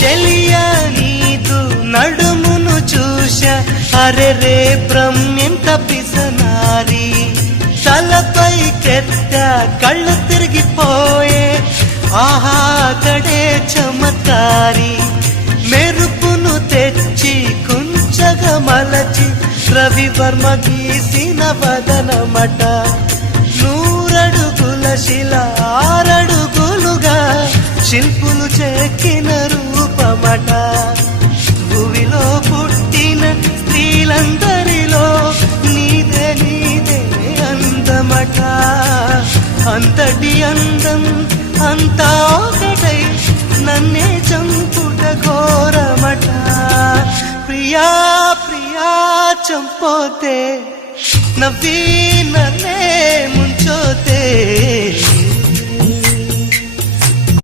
చెలియ నీదు నడుమును చూశ అరే రే బ్రహ్మెంత పిసనారి తలపై కెత్త కళ్ళు తిరిగిపోయే ఆహా కడే చమత్కారి మెరుపును తెచ్చి కుంచగా మలచి రవివర్మ గీసిన వదనమట నూరడుగుల శిల 6 అడుగులుగా శిల్పులు చెక్కిన రూపమట భూమిలో పుట్టిన స్త్రీలందరిలో నీదే నీదే అందమట అంతటి అందం అంతా ఒకటై నన్నే చంపుట ఘోరమట ప్రియా ప్రియా చంపోతే నవ్వి నన్నే ముంచోతే